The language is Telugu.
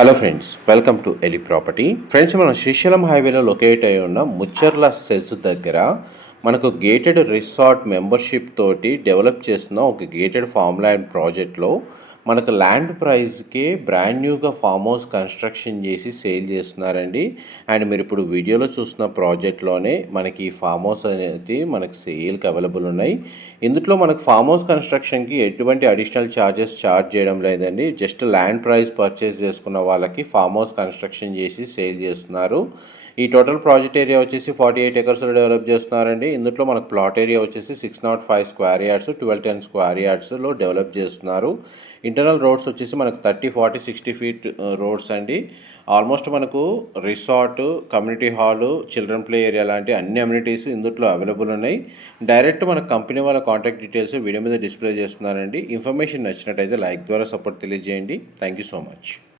Hello friends, welcome to Eli property. Friends, మనం శ్రీశైలం హైవేలో లొకేట్ అయి ఉన్న ముచ్చర్ల సెజ్ దగ్గర మనకు గేటెడ్ రిసార్ట్ మెంబర్షిప్ తోటి డెవలప్ చేస్తున్న ఒక గేటెడ్ ఫామ్ ల్యాండ్ ప్రాజెక్ట్లో మనకు ల్యాండ్ ప్రైస్కి బ్రాండ్ న్యూగా ఫామ్ హౌస్ కన్స్ట్రక్షన్ చేసి సేల్ చేస్తున్నారండి. అండ్ మీరు ఇప్పుడు వీడియోలో చూస్తున్న ప్రాజెక్ట్లోనే మనకి ఈ ఫామ్ హౌస్ అనేది మనకి సేల్కి అవైలబుల్ ఉన్నాయి. ఇందులో మనకు ఫామ్ హౌస్ కన్స్ట్రక్షన్కి ఎటువంటి అడిషనల్ ఛార్జెస్ ఛార్జ్ చేయడం లేదండి. జస్ట్ ల్యాండ్ ప్రైస్ పర్చేస్ చేసుకున్న వాళ్ళకి ఫామ్ హౌస్ కన్స్ట్రక్షన్ చేసి సేల్ చేస్తున్నారు. ఈ టోటల్ ప్రాజెక్ట్ ఏరియా వచ్చేసి 48 ఎకర్స్లో డెవలప్ చేస్తున్నారండి. ఇందులో మనకు ప్లాట్ ఏరియా వచ్చేసి 605 స్క్వేర్ యార్డ్స్, 1210 స్క్వేర్ యార్డ్స్లో డెవలప్ చేస్తున్నారు. ఇంటర్నల్ రోడ్స్ వచ్చేసి మనకు 30, 40, 60 ఫీట్ రోడ్స్ అండి. ఆల్మోస్ట్ మనకు resort, community hall, children play area లాంటి అన్ని అమ్యూనిటీస్ ఇందులో అవైలబుల్ ఉన్నాయి. డైరెక్ట్ మన కంపెనీ వాళ్ళ కాంటాక్ట్ డీటెయిల్స్ వీడియో మీద డిస్ప్లే చేస్తున్నారండి. ఇన్ఫర్మేషన్ నచ్చినట్టయితే లైక్ ద్వారా సపోర్ట్ తెలియజేయండి. Thank you so much.